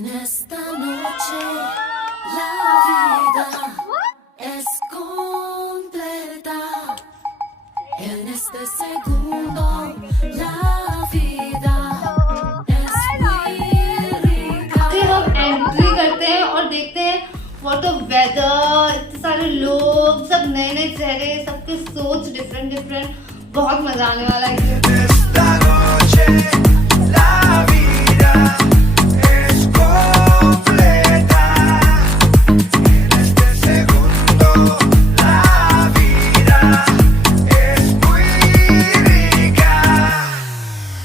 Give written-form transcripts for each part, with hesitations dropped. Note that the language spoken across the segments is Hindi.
En esta noche la vida es completa. En este segundo la vida es muy rica. हम एंट्री करते हैं और देखते हैं व्हाट अ वेदर, इतने सारे लोग, सब नए नए चेहरे, सबकी सोच डिफरेंट डिफरेंट, बहुत मजा आने वाला है। Esta noche la vida es completa. En este segundo la vida es muy rica.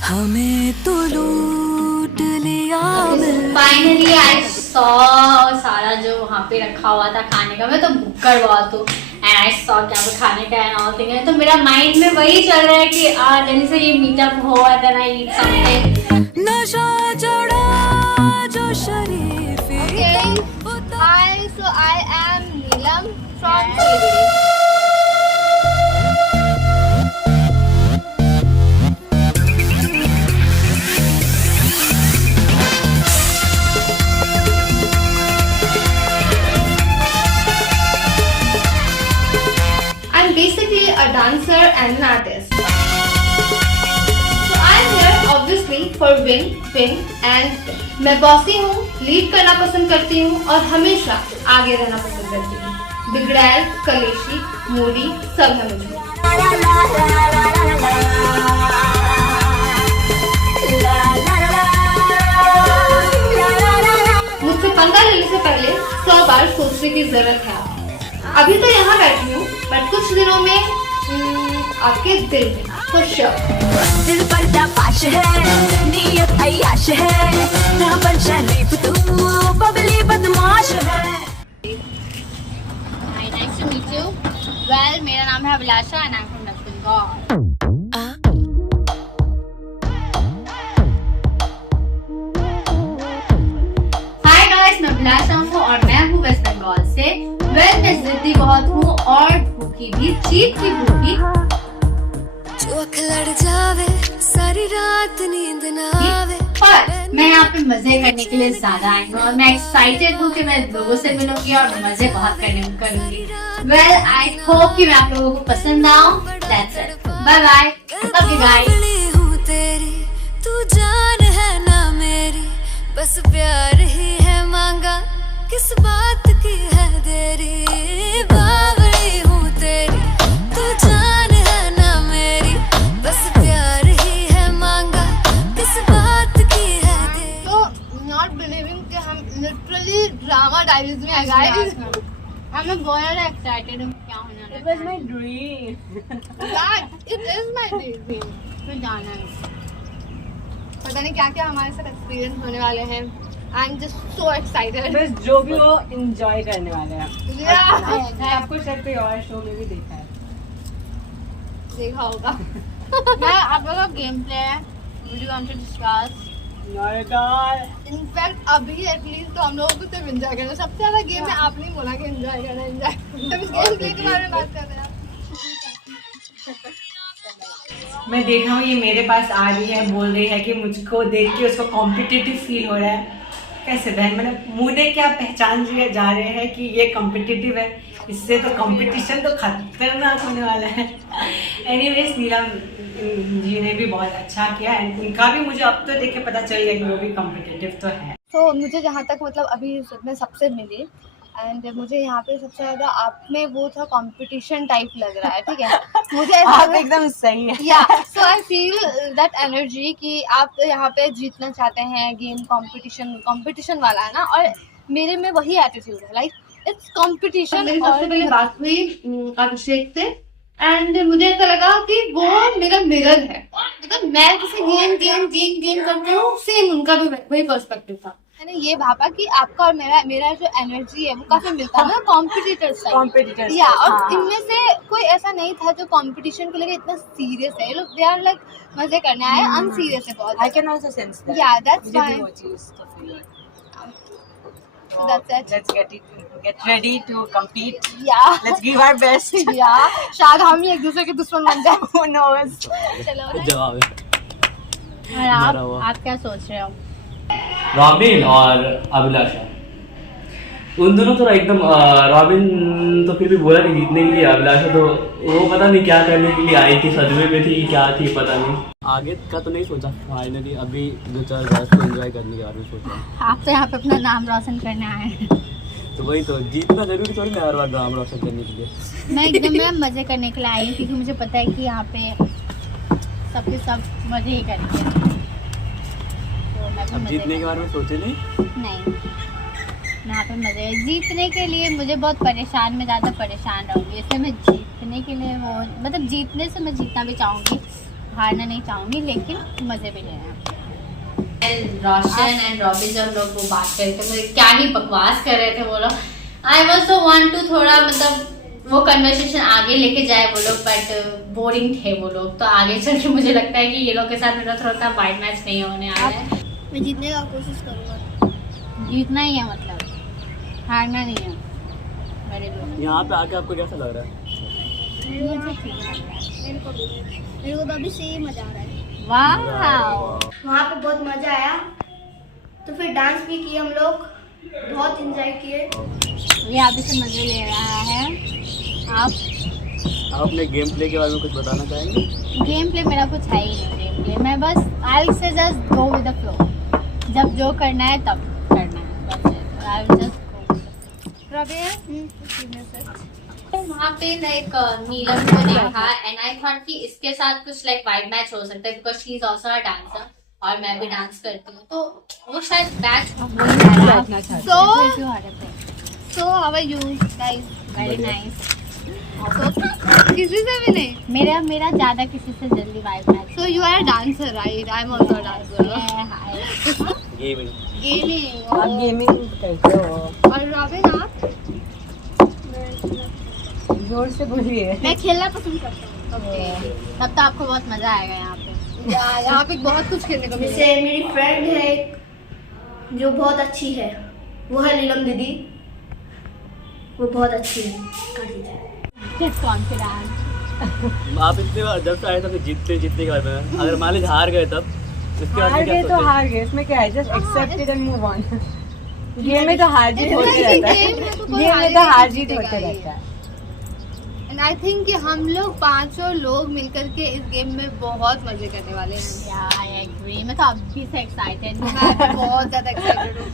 हमें तो लूट लिया फाइनली आई सॉ सारा जो वहाँ पे रखा हुआ था खाने का। मैं तो भुक्कड़ बहुत हूँ एंड आई सॉ क्या पे खाने का एंड ऑल थिंग है। तो मेरा माइंड में वही चल रहा है कि जल्दी से ये मीटअप हो and then I eat something. नशा चढ़ा जो शरीफी Hi, so I am Neelam from Siliguri. I'm basically a dancer and an artist. So I'm here obviously for win and मैं बॉसी हूँ, लीड करना पसंद करती हूँ और हमेशा आगे रहना पसंद करती हूँ। बिगड़ैल, कलेशी, मूडी सब है मुझे। मुझसे पंगा लेने से पहले 100 बार सोचने की जरूरत है। अभी तो यहाँ बैठी हूँ बट कुछ दिनों में आपके दिल में खुश दिल पर्दा पाश है नीयत अय्याश है ना बन शरीफ तू बबली बदमाश है। Hi, nice to meet you. Well, मेरा नाम है अभिलाषा and I'm from West Bengal. Hi guys, मैं अभिलाषा हूँ और मैं हूँ वेस्ट बंगाल से। Well, मैं जिद्दी बहुत हूँ और भूखी भी, चीप की भूखी। जो अख लड़ जावे सारी रात नींद ना आवे। पर मैं यहाँ पे मजे करने के लिए ज्यादा आई हूँ और मैं एक्साइटेड हूँ कि मैं लोगों से मिलूंगी और मजे बहुत करूंगी। वेल आई होप कि मैं आप लोगों को पसंद आऊँ। That's it. Bye bye. Love you guys. बावली हूँ तेरी तू जान है ना मेरी बस प्यार ही है मांगा किस बात की है देरी। बावली हूँ तेरी तू जान है ना मेरी बस प्यार ही है मांगा किस बात की है देरी। तो not believing कि हम literally drama diaries में आ गए। I'm बहुत excited हूँ क्या होने वाला है। It was my dream. That it is my dream. मैं जाना है। पता नहीं क्या क्या हमारे साथ एक्सपीरियंस होने वाले हैं। I'm just so excited. बस जो भी हो enjoy करने वाले हैं। Yeah. मैं आपको शायद कोई और शो में भी देखा है। देखा होगा। मैं आप लोगों का गेम प्ले है video want to discuss. Not at all. In fact अभी एटलीस्ट तो हम लोगों को सिर्फ एंजॉय करना। सबसे ज्यादा गेम में आपने बोला कि एंजॉय करना एंजॉय। अब इस गेम प्ले के बारे में बात कर रहे हैं। मैं देख रहा हूँ ये मेरे पास आ रही है, बोल रही है कि मुझको देख के उसको कॉम्पिटिटिव फील हो रहा है। कैसे बहन, मैंने मुँह देख के आप पहचान जा रहे हैं कि ये कॉम्पिटिटिव है। इससे तो कंपटीशन तो खतरनाक होने वाला है। एनीवेज नीलम जी ने भी बहुत अच्छा किया एंड उनका भी मुझे अब तो देख के पता चल गया कि वो भी कॉम्पिटिटिव तो है। तो मुझे जहाँ तक मतलब अभी में सबसे मिली एंड मुझे यहाँ पे सबसे ज़्यादा आप में वो था कंपटीशन टाइप लग रहा है। ठीक है, मुझे ऐसा आप एकदम सही है। या सो आई फील दैट एनर्जी कि आप यहाँ पे जीतना चाहते हैं। गेम कंपटीशन वाला है ना और मेरे में वही एटीट्यूड है लाइक इट्स कंपटीशन। सबसे पहले बात हुई अभिषेक से एंड मुझे ऐसा लगा कि वो मेरा मिरर है। मतलब मैं किसी गेम करती हूँ सेम उनका भी वही पर्सपेक्टिव था। मैंने ये भापा कि आपका और मेरा जो एनर्जी है वो काफी मिलता है ना कॉम्पिटिटर्स या और इनमें से कोई ऐसा नहीं था जो कंपटीशन को लेकर इतना सीरियस है। ये लोग दे आर लाइक मजे करने आए, अनसीरियस है बहुत। I can also sense that. Yeah, that's मुझे भी fine. वो चीज़ तो feel है। So that's it. Let's get ready to compete. Yeah. Let's give our best. Yeah. शायद हम ही एक दूसरे के दुश्मन बन जाए। Who knows? चलो जवाब है और आप क्या सोच रहे हो? रॉबिन और अभिलाषा, उन दोनों तो एकदम रॉबिन तो फिर भी बोला नहीं जीतने के लिए, अभिलाषा तो वो पता नहीं क्या करने के लिए आई थी, सदमे में थी क्या थी पता नहीं। आगे का तो नहीं सोचा, फाइनली अभी 2-4 गर्ल्स को एंजॉय करने के बारे में सोचा। आप तो यहाँ पे अपना नाम रोशन करने आए हैं। तो वही तो, जीतना जरूरी थोड़ी ना हर बार नाम रोशन करने के लिए। मैं एकदम मैं मज़े करने के लिए आई हूँ, क्योंकि मुझे पता है कि यहाँ पे सबके सब मज़े ही करेंगे। तो मैं भी अब मज़े जीतने के बारे में सोचे नहीं। नहीं, यहाँ पे मज़े, जीतने के लिए मुझे बहुत परेशान, मैं ज़्यादा परेशान रहूँगी, इसलिए मैं जीतने के लिए वो मतलब जीतने से मैं जीतना भी चाहूँगी, हारना नहीं चाहूँगी, लेकिन मज़े भी लेना है। रोशन एंड रॉबिन जब लोग वो बात कर रहे थे, मुझे क्या ही बकवास कर रहे थे वो लोग। आई वॉज तो वांट टू थोड़ा मतलब वो कन्वर्सेशन आगे लेके जाए वो लोग, बट बोरिंग थे वो लोग। तो आगे चल के मुझे लगता है कि ये लोग के साथ मेरा थोड़ा वाइड मैच नहीं होने आ रहा है। मैं जीतने का कोशिश करूँगा। जीतना ही है, मतलब हारना नहीं है मेरे लिए। यहाँ पे आके आपको कैसा लग रहा है? मुझे ठीक लग रहा है। मेरे को तो अभी से ही मजा आ रहा है। वाह, वहाँ पे बहुत मजा आया, तो फिर डांस भी किए हम लोग, बहुत एंजॉय किए। ये अभी से मजे ले रहा है। आप अपने गेम प्ले के बारे में कुछ बताना चाहेंगे? गेम प्ले मेरा कुछ है ही नहीं। गेम प्ले मैं बस आई से just go with the flow, जब जो करना है तब करना है, बस आई विल जस्ट गो। वहाँ पे लाइक नीलम को देखा एंड आई थॉट कि इसके साथ कुछ लाइक वाइब मैच हो सकता है, because she is also a dancer और मैं भी डांस करती हूँ, तो वो शायद match So how are you guys? Very nice. किसी से भी नहीं। मेरा ज्यादा किसी से जल्दी vibe match. So you are a dancer, right? I'm also a dancer. Gaming. Gaming. आप गेमिंग करते हो? और रॉबिन आप? जोर से बोलिए। मैं खेलना पसंद करता हूँ। तब तो आपको बहुत मजा आएगा यहाँ पे। यहाँ पे बहुत कुछ खेलने को मिलेगा। जैसे मेरी फ्रेंड है एक, जो बहुत अच्छी है, वो है नीलम दीदी, वो बहुत अच्छी है। कर दीजिए। कॉन्फिडेंस। आप इतने बार जब से आए थे जीतने के बारे में, अगर मान लीजिए हार गए तब इसके बाद हार में क्या गए तो सोचेंगे? हार गए, इसमें क्या है, just accept it and move on. Game में तो हार जीत होते रहता है, गेम में तो हार जीत होते रहता है। एंड आई थिंक कि हम लोग 5 लोग मिलकर के इस गेम में बहुत मजे करने वाले हैं। या आई एग्री, मैं तो अभी से एक्साइटेड हूँ। मैं बहुत ज्यादा एक्साइटेड हूँ,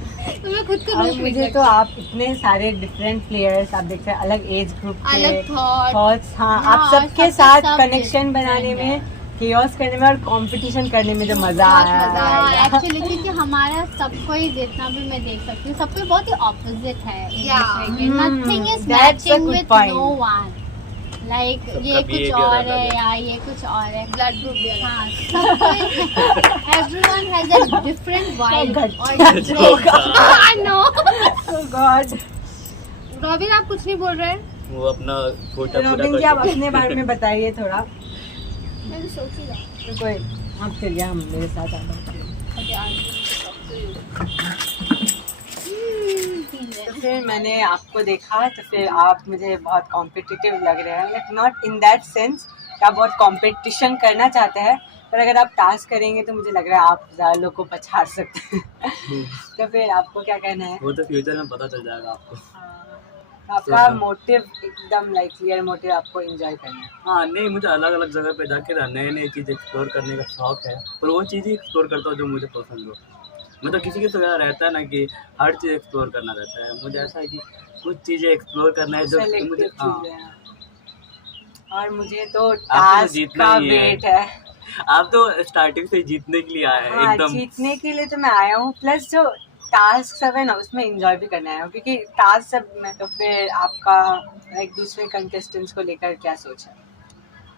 तो मैं खुद को और रोक नहीं मुझे सकती। तो आप इतने सारे डिफरेंट प्लेयर्स आप देख रहे हैं, अलग एज ग्रुप के अलग थॉट। थॉट्स, हाँ हाँ, आप सबके सबके साथ सब कनेक्शन बनाने different में, केओस करने में और कंपटीशन करने में जो मजा बहुत आया मजा है। आया। एक्चुअली क्योंकि हमारा सबको ही जितना भी मैं देख सकती हूँ, सबको बहुत ही ऑपोजिट है। Nothing is that's a matching good with point. No one. Like ये सबका कुछ behavior और अलग है है। या ये कुछ और है। ब्लड ग्रुप भी अलग। हाँ, सबको everyone has a different vibe और I know। Oh God. Robin आप कुछ नहीं बोल रहे हैं? वो अपना कोटा पूरा रॉबिन जी कर आप चुके हैं। अपने बारे में बताइए थोड़ा। मैं भी सोच ही रहा तो कोई आप चलिए, हम मेरे साथ आ जाइए। तो फिर मैंने आपको देखा तो फिर आप मुझे बहुत कॉम्पिटिटिव लग रहे हैं, like not in that sense कि आप बहुत कंपटीशन करना चाहते हैं, पर अगर आप टास्क करेंगे तो मुझे लग रहा है आप ज़्यादा लोग को पछाड़ सकते हैं। तो फिर आपको क्या कहना है? वो तो फ्यूचर में पता चल जाएगा आपको। आपका मोटिव एकदम लाइक क्लियर मोटिव, आपको एंजॉय करना है। हाँ नहीं, मुझे अलग अलग जगह पे जाके ना नए नए चीज़ एक्सप्लोर करने का शौक है, पर वो चीज़ ही एक्सप्लोर करता हूँ जो मुझे पसंद हो। मतलब किसी की तो क्या रहता है ना कि हर चीज़ एक्सप्लोर करना रहता है, मुझे ऐसा है कि कुछ चीज़ें एक्सप्लोर करना है जो मुझे। सेलेक्टिव हाँ, चीज़ें हैं। और मुझे तो आपको तो टास्क जीतना का ही है। वेट है। आप तो स्टार्टिंग से ही जीतने के लिए आए हैं हाँ, एकदम। जीतने के लिए तो मैं आया हूँ, प्लस जो टास्क सब है ना उसमें एंजॉय भी करना है, क्योंकि टास्क सब में तो फिर आपका एक दूसरे कंटेस्टेंट्स को लेकर क्या सोच है?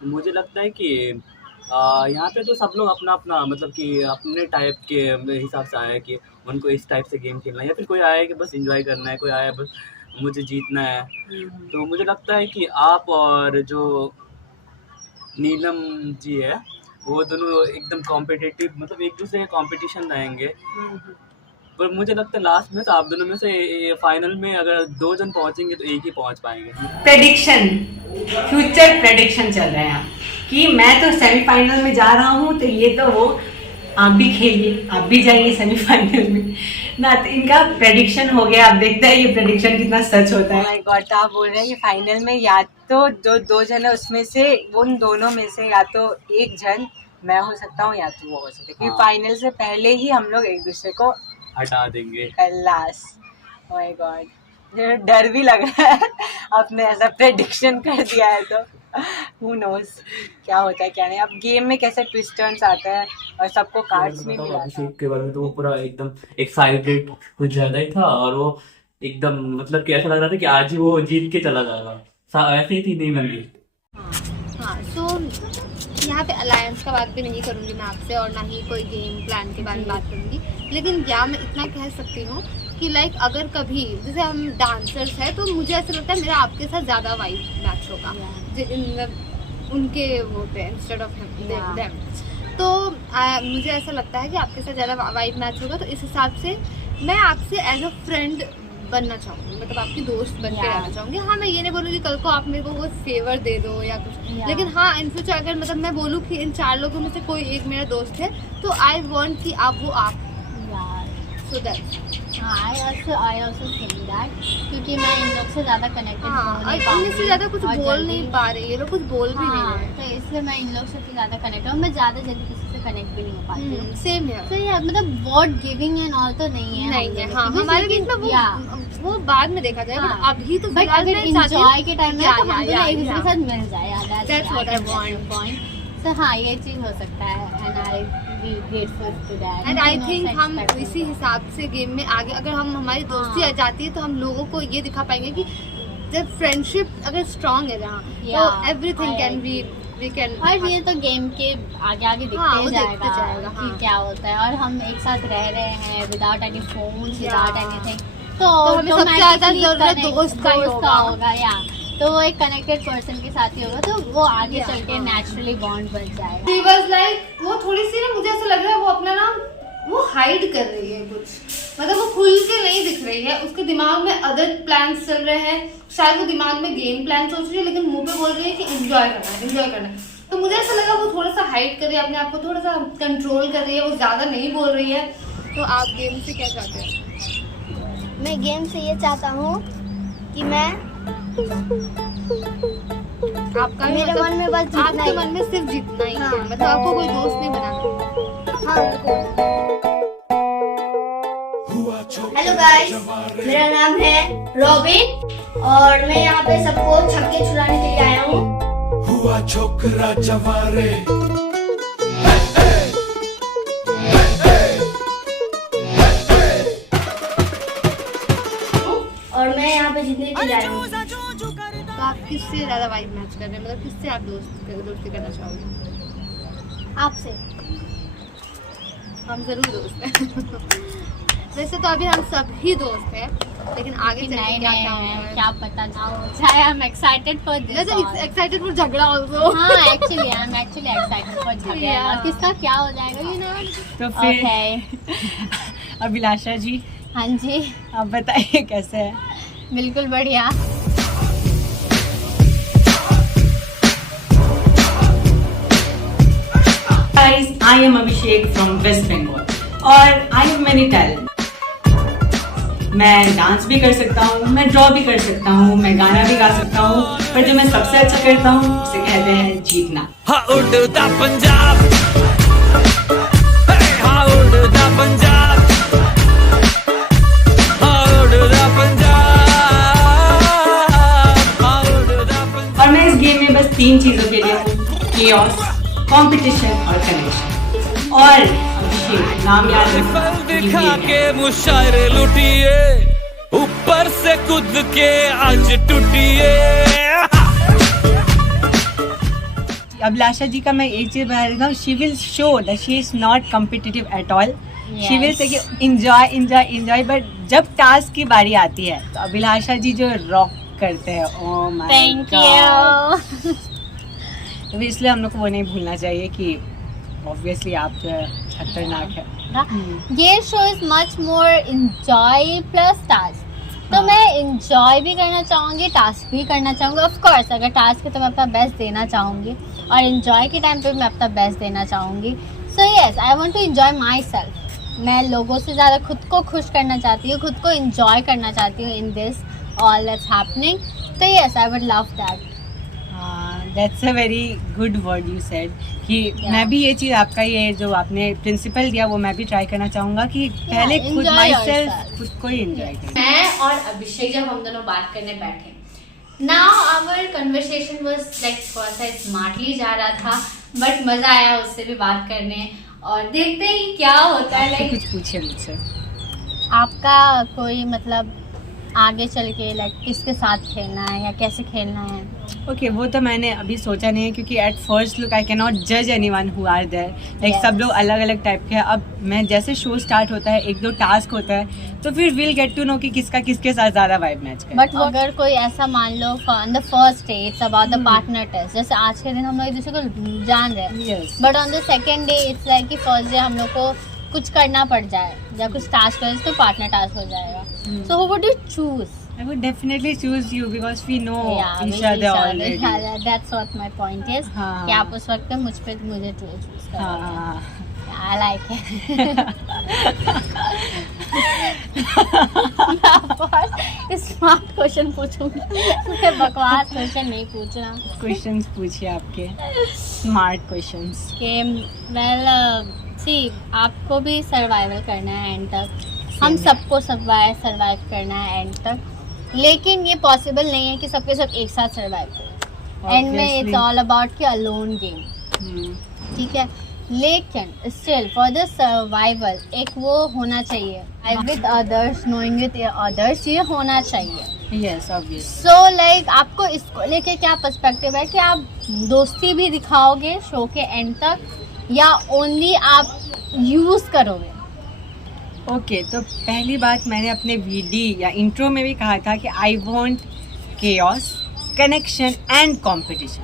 मुझे लगता है कि यहाँ पे तो सब लोग अपना अपना मतलब कि अपने टाइप के हिसाब से आया है कि उनको इस टाइप से गेम खेलना है, या फिर कोई आया है कि बस एंजॉय करना है, कोई आया है बस मुझे जीतना है। तो मुझे लगता है कि आप और जो नीलम जी है वो दोनों एकदम कॉम्पिटिटिव, मतलब एक दूसरे के कॉम्पिटिशन रहेंगे। पर मुझे लगता है लास्ट में से आप दोनों में से फाइनल में अगर 2 जन पहुंचेंगे तो एक ही पहुंच पाएंगे। प्रेडिक्शन, फ्यूचर प्रेडिक्शन चल रहे हैं कि मैं तो सेमीफाइनल में जा रहा हूँ, तो ये तो वो आप भी खेलिए, आप भी जाइए सेमीफाइनल में ना। तो इनका प्रेडिक्शन हो गया, आप देखते हैं ये प्रेडिक्शन कितना सच होता है। माय गॉड, आप बोल रहे हैं कि फाइनल में या तो जो दो जन है उसमें से, उन दोनों में से या तो एक जन मैं हो सकता हूँ या तो वो हो सकता है, क्योंकि फाइनल से पहले ही हम लोग एक दूसरे को हटा देंगे। खल्लास। माय गॉड, डर भी लग रहा है, आपने ऐसा प्रेडिक्शन कर दिया है तो who knows क्या होता है क्या नहीं। अब गेम में कैसे ट्विस्ट टर्न्स आता है और सबको कार्ड्स में मिला था। अभिषेक के बारे में तो वो पूरा एकदम एक्साइटेड कुछ ज्यादा ही था, और वो एकदम मतलब कि ऐसा लग रहा था कि आज ही वो जीत के चला जाएगा, ऐसे ही थी नहीं बंदी। हाँ, सो यहाँ पे अलायंस का बात भी नहीं करूँगी मैं आपसे, और ना ही कोई गेम प्लान के बारे में बात करूँगी, लेकिन या मैं इतना कह सकती हूँ कि लाइक अगर कभी जैसे हम डांसर्स हैं तो मुझे ऐसा लगता है मेरा आपके साथ ज़्यादा वाइब मैच होगा उनके वो पे इंस्टेड ऑफ देम। तो मुझे ऐसा लगता है कि आपके साथ ज़्यादा वाइब मैच होगा, तो इस हिसाब से मैं आपसे एज अ फ्रेंड बनना चाहूँगी, मतलब आपकी दोस्त बन के रहना चाहूँगी। हाँ, मैं ये नहीं बोलूँगी कल को आप मेरे को कोई फेवर दे दो या कुछ, लेकिन हाँ इन फ्यूचर अगर मतलब मैं बोलूँ कि इन 4 लोगों में से कोई एक मेरा दोस्त है तो आई वॉन्ट कि आप वो आप so that. I also think that, क्योंकि मैं इन लोग से ज़्यादा कनेक्टेड इनसे ज़्यादा कुछ बोल नहीं पा रहे, ये लोग कुछ बोल भी नहीं रहे, तो इसलिए मैं इन लोग से ज़्यादा कनेक्ट हूँ। मैं ज़्यादा जल्दी किसी से कनेक्ट भी नहीं हो पाती हूँ। सेम है। तो यार मतलब वर्ड गिविंग एंड ऑल तो नहीं है। हाँ, हमारे बीच में वो बाद में देखा जाए, बट अभी तो बट अगर एंजॉय के टाइम में तो हम दोनों एक दूसरे के साथ मिल जाए, That's what I want. Point. तो हाँ, ये चीज़ हो सकता है, and I be grateful to that. And I think हम इसी हिसाब से गेम में आगे, अगर हम हमारी दोस्ती आ जाती है तो हम लोगों को ये दिखा पाएंगे कि जब फ्रेंडशिप अगर स्ट्रांग है जहाँ, तो everything can be we can. और ये तो गेम के आगे आगे दिखते जाएगा कि हाँ। क्या होता है, और हम एक साथ रह रहे हैं without any phone, without anything, तो हमें सबसे ज़्यादा जरूरत दोस्त का होगा या तो वो एक कनेक्टेड पर्सन के साथ ही होगा, तो वो आगे चल के नेचुरली बॉन्ड बन जाएगा। She was like, वो थोड़ी सी ना मुझे ऐसा लग रहा है वो अपना ना वो हाइड कर रही है कुछ, मतलब वो खुल के नहीं दिख रही है, उसके दिमाग में अदर प्लान्स चल रहे हैं, शायद वो दिमाग में गेम प्लान सोच रही है लेकिन मुंह पे बोल रही है कि एंजॉय करना है। तो मुझे ऐसा लगा वो थोड़ा सा हाइड कर रही है अपने आप को, थोड़ा सा कंट्रोल कर रही है, वो ज्यादा नहीं बोल रही है। तो आप गेम से क्या चाहते हैं? मैं गेम से ये चाहता हूँ कि मैं आपका मेरे मतलब, मन में बस जीतना आपके ही मन में सिर्फ जीतना ही हाँ। है, मतलब आपको कोई दोस्त नहीं बनाना। हेलो गाइस, मेरा नाम है रॉबिन और मैं यहाँ पे सबको छक्के छुड़ाने के लिए आया हूँ। हुआ छोकरा जवारे और मैं यहाँ पे जीतने के लिए आया हूँ। तो आप किससे ज्यादा वाइब मैच कर रहे हैं, मतलब किससे आप दोस्ती करना चाहोगे? आपसे हम जरूर दोस्त हैं। वैसे तो अभी हम सभी दोस्त हैं, लेकिन आगे चल के क्या होगा क्या पता ना हो जाए। I am excited for this. Excited for झगड़ा आल्सो। हाँ, actually I am actually excited for झगड़ा और किसका क्या हो जाएगा, यू नो। तो फिर अभिलाषा जी, हाँ जी, आप बताइए कैसे है? बिल्कुल बढ़िया। Guys, I am Abhishek from West Bengal और I have many talent. मैं डांस भी कर सकता हूँ, मैं ड्रॉ भी कर सकता हूँ, मैं गाना भी गा सकता हूँ, पर जो मैं सबसे अच्छा करता हूँ उसे कहते हैं जीतना। हाँ उड़ता पंजाब, हाँ उड़ता पंजाब, हाँ उड़ता पंजाब, हाँ उड़ता पंजाब। और मैं इस गेम में बस 3 चीजों के लिए हूँ, केओस, कंपटीशन और कनेक्शन। और अभिषेक नाम याद फल दिखा के मुशायरे लुटिए, ऊपर से कूद के आज टूटिए। अभिलाषा जी का मैं एक चीज बता देता हूँ, she will show that she is not competitive at all. She will say enjoy enjoy enjoy, but जब टास्क की बारी आती है तो अभिलाषा जी जो रॉक करते हैं, ओह माय थैंक यू। तो इसलिए हम लोग को वो नहीं भूलना चाहिए कि ऑब्वियसली आप खतरनाक है। ये show is much more enjoy plus task. तो मैं इंजॉय भी करना चाहूँगी, टास्क भी करना चाहूँगी। ऑफ कोर्स अगर टास्क है तो मैं अपना बेस्ट देना चाहूँगी और इंजॉय के टाइम पे भी मैं अपना बेस्ट देना चाहूँगी। So yes, I want to enjoy my self लोगों से ज़्यादा खुद को खुश करना चाहती हूँ, खुद को इंजॉय करना चाहती हूँ in this all that's happening. तो yes, I would love that. That's a very good word you said कि मैं भी ये चीज़ आपका ये जो आपने प्रिंसिपल दिया वो मैं भी ट्राई करना चाहूँगा कि पहले खुद enjoy माई yourself. सेल्फ खुद को ही एंजॉय करें। मैं और अभिषेक जब हम दोनों बात करने बैठे, now our conversation was like थोड़ा सा स्मार्टली जा रहा था, बट मजा आया उससे भी बात करने और देखते ही क्या होता है। लाइक कुछ पूछिए मुझसे। आपका कोई मतलब आगे चल के लाइक किसके साथ खेलना है या कैसे खेलना है? ओके, वो तो मैंने अभी सोचा नहीं है क्योंकि at first look I can not जज anyone who are there. Like सब लोग अलग अलग टाइप के हैं। अब मैं जैसे शो स्टार्ट होता है, एक दो टास्क होता है, तो फिर विल गेट टू नो कि किसका किसके साथ ज़्यादा वाइब मैच करे। बट अगर कोई ऐसा मान लो on the first day it's about the partner test, जैसे आज के दिन हम लोग एक दूसरे को जान रहे हैं, Yes. But on the second day it's like कि फर्स्ट डे हम लोग को कुछ करना पड़ जाए या कुछ टास्क करे तो पार्टनर टास्क हो जाएगा। So who would you choose? I would definitely choose you because we know Yeah, each we other already. Yeah, that's what my point is. हाँ. कि आप उस वक्त पे मुझ पे मुझे चूज करोगे। हाँ, I like it. Smart question पूछूंगी, मैं बकवास क्वेश्चन नहीं पूछना। क्वेश्चंस पूछिए आपके स्मार्ट क्वेश्चंस। कि वेल सी आपको भी सर्वाइवल करना है एंड तक, हम सबको सर्वाइव करना है एंड तक, लेकिन ये पॉसिबल नहीं है कि सबके सब एक साथ सर्वाइव करें। एंड में इट्स Obviously. ऑल अबाउट कि अलोन गेम, ठीक है, लेकिन स्टिल फॉर द सर्वाइवल एक वो होना चाहिए with others, knowing with others, ये होना चाहिए। Yes obvious. सो लाइक आपको इसको लेके क्या पर्सपेक्टिव है कि आप दोस्ती भी दिखाओगे शो के एंड तक या ओनली आप यूज करोगे? ओके, तो पहली बात मैंने अपने वीडी या इंट्रो में भी कहा था कि I want chaos, connection and competition.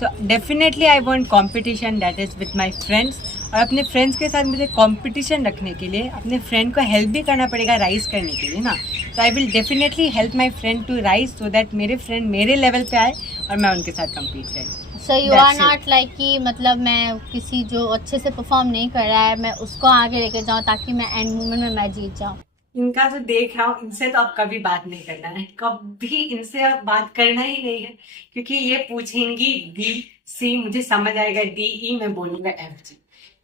So definitely I want competition that is with my friends, और अपने फ्रेंड्स के साथ मुझे कंपटीशन रखने के लिए अपने फ्रेंड को हेल्प भी करना पड़ेगा राइज करने के लिए ना। तो I will definitely help my friend to rise so that मेरे फ्रेंड मेरे लेवल पे आए और मैं उनके साथ कम्पीट करूँ। So you That's are it. Not like कि मतलब मैं किसी जो अच्छे से परफॉर्म नहीं कर रहा है मैं उसको आगे लेके जाऊँ ताकि मैं एंड मोमेंट में मैं जीत जाऊँ। इनका जो देख रहा हूँ, इनसे तो अब कभी बात नहीं करना है, कभी इनसे अब बात करना ही नहीं है, क्योंकि ये पूछेंगी डी सी, मुझे समझ आएगा डी ई, मैं बोलूंगा एफ जी,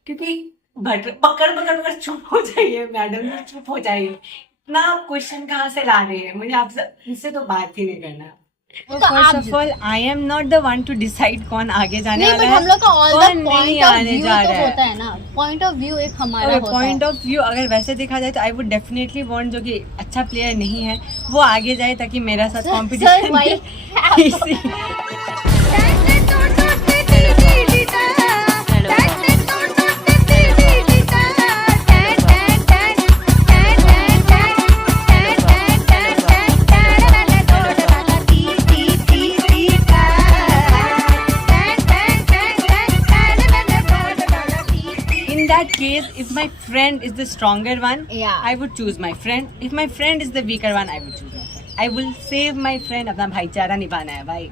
क्योंकि पकड़ चुप हो जाइए मैडम, चुप हो जाइए, इतना क्वेश्चन कहाँ से ला रहे हैं, मुझे आपसे इनसे तो बात ही नहीं करना। तो फर्स्ट आप of all I am not the one two decide कौन आगे जाने नहीं, वाला बट है, हम लोग का ऑल कौन द नहीं पॉइंट ऑफ आने व्यू जा तो रहा है। होता है ना, पॉइंट ऑफ व्यू एक हमारा होता पॉइंट है। ऑफ व्यू अगर वैसे देखा जाए तो आई वुड डेफिनेटली वांट जो कि अच्छा प्लेयर नहीं है वो आगे जाए ताकि मेरा साथ Sir, competition why? In that case, if my friend is the stronger one, Yeah. I would choose my friend. If my friend is the weaker one, I would choose my friend. I will save my friend. अपना भाईचारा निभाना है भाई।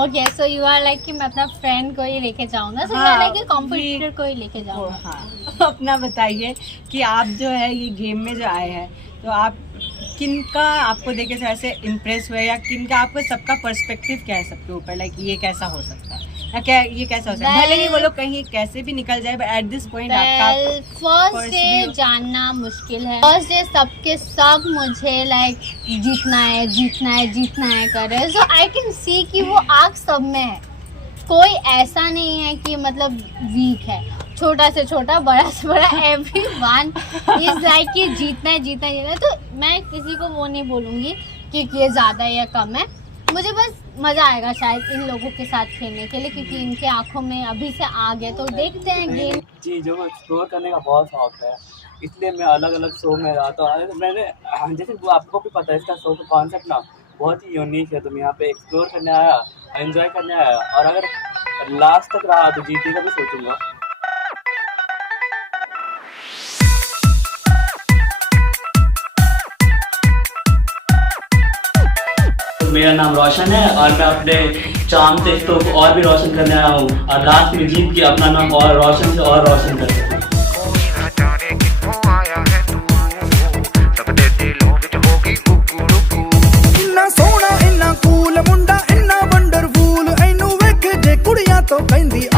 Okay, so you are like कि मैं अपना फ्रेंड को ही लेके जाऊंगा, सो हाँ, लाइक कॉम्पिटिटर को ही लेके जाऊंगा। हाँ, अपना बताइए कि आप जो है ये गेम में जो आए हैं तो आप किनका आपको देखे से ऐसे इम्प्रेस हुए या किनका आपको सबका पर्सपेक्टिव क्या है सबके ऊपर, लाइक ये कैसा हो सकता है या क्या ये कैसा हो सकता है, भले ही वो लोग कहीं कैसे भी निकल जाए, बट एट दिस पॉइंट आपका फर्स्ट first डे view- जानना मुश्किल है। फर्स्ट डे सबके सब मुझे लाइक जीतना है कर रहे हैं, सो आई कैन सी कि वो आग सब में है, कोई ऐसा नहीं है कि मतलब वीक है, छोटा से छोटा बड़ा से बड़ा एवरीवन इज लाइक कि जीतना है। तो मैं किसी को वो नहीं बोलूँगी कि ये ज़्यादा है या कम है, मुझे बस मज़ा आएगा शायद इन लोगों के साथ खेलने के लिए, क्योंकि इनके आंखों में अभी से आग है, तो देखते हैं गेम। चीज़ों को एक्सप्लोर करने का बहुत शौक है, इसलिए मैं अलग अलग शो में जाता हूँ। मैंने जैसे वो आपको भी पता है इसका शो का कॉन्सेप्ट ना बहुत ही यूनिक है, तो मैं यहाँ पे एक्सप्लोर करने आया, एंजॉय करने आया, और अगर लास्ट तक रहा तो जीतने का भी सोचूंगा। मेरा नाम रोशन है और मैं अपने चाम से इसको और भी रोशन करने आया हूँ और लास्ट में जीत के अपना नाम और रोशन से और रोशन कर सकूँ। इन्ना सोहना इन्ना कूल मुंडा इन्ना वंडरफुल एनू वेख जे कुड़ियां तो कहंदी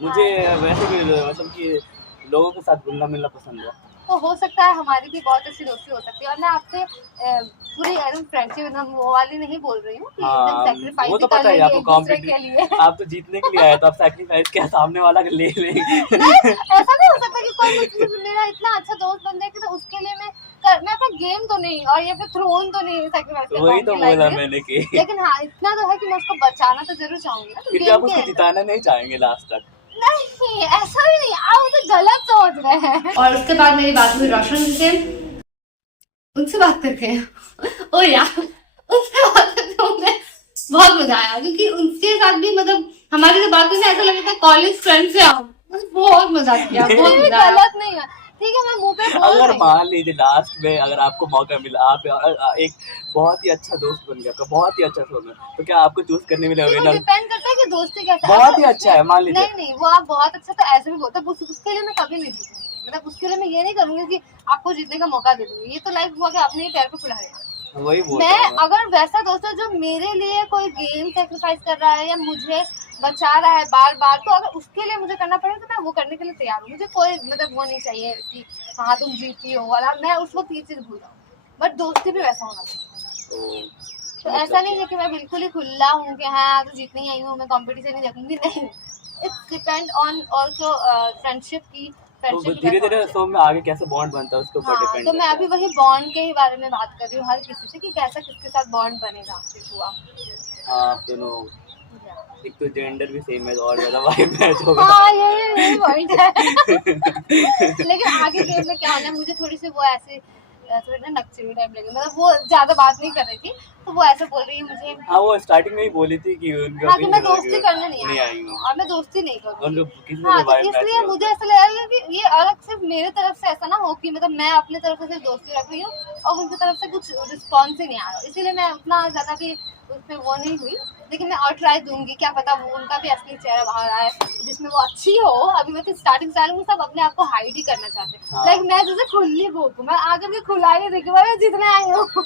मुझे वैसे भी मतलब कि लोगों के साथ घुलना मिलना पसंद है। तो हो सकता है हमारी भी बहुत अच्छी दोस्ती हो सकती है। और मैं आपसे पूरी एकदम फ्रेंडशिप एकदम वो वाली नहीं बोल रही हूँ कि एकदम सैक्रिफाइस वो तो पता है आपको कॉम्पिटिशन, आप तो जीतने के लिए आए तो आप सैक्रिफाइस क्या सामने वाला ले लेंगे। ऐसा नहीं हो सकता कि कोई मुझसे मेरा इतना अच्छा दोस्त बन जाए कि तो उसके लिए मैं अपना गेम तो नहीं और या फिर थ्रोन तो नहीं सैक्रिफाइस कर वही तो बोला मैंने कि लेकिन हाँ इतना तो है कि मैं उसको बचाना तो जरूर चाहूंगी ना। फिर आप उसको जिताना नहीं चाहेंगे लास्ट तक? नहीं ऐसा भी नहीं, आप उसे गलत सोच रहे हैं। और उसके बाद मेरी बात हुई रोशन से, उनसे बात करके ओ यार उनसे बात करके मुझे बहुत मजा आया क्योंकि उनके साथ भी मतलब हमारी जो बातें से ऐसा लग रहा था कॉलेज फ्रेंड से आओ, बहुत मजा किया, बहुत मजा आया। गलत नहीं है, ठीक है मैं मुंह पे बोल रही अगर हूँ। मान लीजिए लास्ट में अगर आपको मौका मिला, आप एक बहुत ही अच्छा दोस्त बन गया, आपका बहुत ही अच्छा सोना, तो क्या आपको चूज करने में लगेगा ना? डिपेंड करता है कि दोस्ती कैसा है। बहुत ही अच्छा है मान लीजिए। नहीं वो आप बहुत अच्छा तो ऐसे भी बोलते हैं, उसके लिए मैं कभी नहीं जीतूंगी। मतलब उसके लिए मैं ये नहीं करूंगी कि आपको जीतने का मौका दे दूंगी, ये तो लाइफ हुआ कि अपने ही पैर पे खुला वही बोल मैं अगर वैसा दोस्त है जो मेरे लिए कोई गेम सेक्रीफाइस कर रहा है या मुझे बचा रहा है बार बार, तो अगर उसके लिए मुझे करना पड़े तो मैं वो करने के लिए तैयार हूँ। मुझे कोई मतलब वो नहीं चाहिए कि हाँ तुम जीती हो वाला, मैं उस वक्त ये चीज़ भूल जाऊँ। बट दोस्ती भी वैसा होना चाहिए। तो ऐसा नहीं है कि मैं बिल्कुल ही खुला हूँ कि हाँ तो जीतने ही आई हूँ, मैं कॉम्पिटिशन नहीं देखूंगी, नहीं। It's depend on also friendship की। तो धीरे धीरे शो में आगे कैसे बॉन्ड बनता है उसके ऊपर डिपेंड। तो मैं अभी वही बॉन्ड के ही बारे में बात कर रही हूँ हर किसी से कि कैसा किसके साथ बॉन्ड बनेगा फिर हुआ। हाँ दोनों एक तो जेंडर भी सेम है और ज्यादा वाइब मैच होगा। हाँ यही पॉइंट है। लेकिन आगे गेम में क्या होना है, मुझे थोड़ी सी वो ऐसे थोड़ी ना नक्चरी टाइप लगी, मतलब वो ज्यादा बात नहीं कर रही थी तो वो ऐसे बोल रही है मुझे। हाँ वो स्टार्टिंग में ही बोली थी कि उनका हाँ, कि मैं दोस्ती करने नहीं आई हूँ और मैं दोस्ती नहीं करूँगी। हाँ तो इसलिए मुझे ऐसा लगा कि ये अलग सिर्फ मेरे तरफ से ऐसा ना हो कि मतलब मैं अपने तरफ से दोस्ती रख रही हूँ और उनकी तरफ से कुछ रिस्पॉन्स ही नहीं आ रहा, इसीलिए मैं उतना ज़्यादा भी उसमें वो नहीं हुई। लेकिन मैं और ट्राई दूंगी, क्या पता वो उनका भी असली चेहरा बाहर आए जिसमें वो अच्छी हो। अभी मैं तो स्टार्टिंग हूँ, सब अपने आप को हाइड ही करना चाहते हैं। हाँ। लाइक मैं जैसे खुली भूख, मैं आगे भी खुलाई देखी मैं जितने आई हूँ।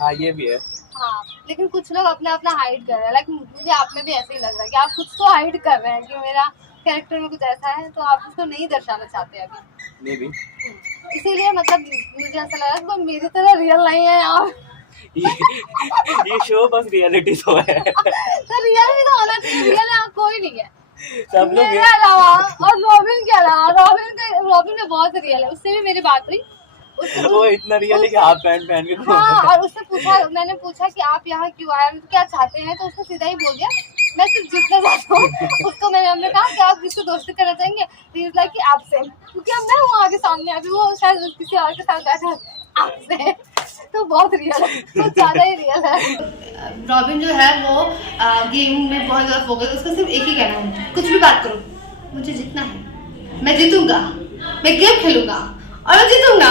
हाँ ये भी है। हाँ लेकिन कुछ लोग अपना हाइड कर रहे हैं। लाइक मुझे आप में भी ऐसे ही लग रहा है कि आप कुछ तो हाइड कर रहे हैं कि मेरा कैरेक्टर में कुछ ऐसा है, तो आप उसको नहीं दर्शाना चाहते अभी। मे भी इसीलिए मतलब मुझे ऐसा लगा कि मेरी तरह रियल नहीं है यार। ये शो बस रियलिटी शो है। तो रियल भी तो होना चाहिए, रियल यहाँ कोई नहीं है सब लोग मेरे अलावा। और रॉबिन के अलावा, रॉबिन में बहुत रियल है, उससे भी मेरी बात हुई। वो इतना रियल है कि हाफ पैंट पहन के हाँ, और उससे पूछा, मैंने पूछा कि आप यहाँ क्यों आए, मतलब क्या चाहते हैं, तो उसने सीधा ही बोल दिया मैं सिर्फ जीतना चाहता हूँ। उसको हमने कहा कि आप किससे दोस्ती करना चाहेंगे, तो इज लाइक कि आपसे, क्योंकि अब मैं हूँ आगे सामने, अभी वो शायद किसी और के साथ बैठा आपसे। तो बहुत रियल है, तो ज़्यादा ही रियल है। रॉबिन जो है वो गेम में बहुत ज़्यादा फोकस, उसका सिर्फ एक ही कहना है, कुछ भी बात करो मुझे जीतना है, मैं जीतूंगा, मैं गेम खेलूंगा और मैं जीतूंगा।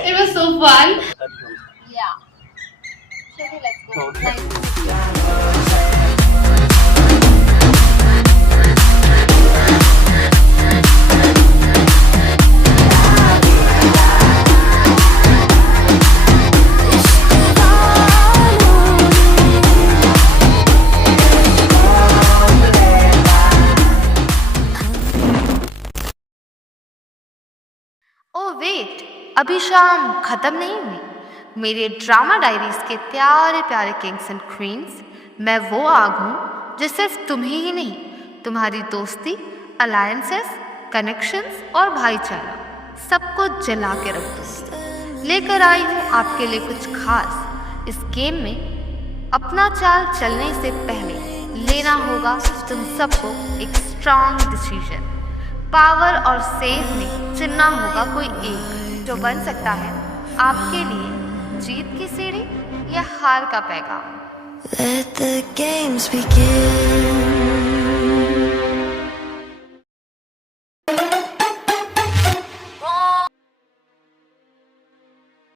It was so fun. Yeah. चलिए let's go. Nice. Oh wait, अभी शाम खत्म नहीं हुई। मेरे ड्रामा डायरीज के प्यारे प्यारे किंग्स एंड क्वींस, मैं वो आग हूँ जो सिर्फ तुम्हें ही नहीं, तुम्हारी दोस्ती, अलायंसेस, कनेक्शंस और भाईचारा सबको जला के रख दूँगी। लेकर आई हूँ आपके लिए कुछ खास। इस गेम में अपना चाल चलने से पहले लेना होगा तुम सबको एक स्ट्रॉन्ग डिसीजन। पावर और सेव में चुनना होगा कोई एक, जो बन सकता है आपके लिए जीत की सीढ़ी या हार का पैगाम। Let the games begin.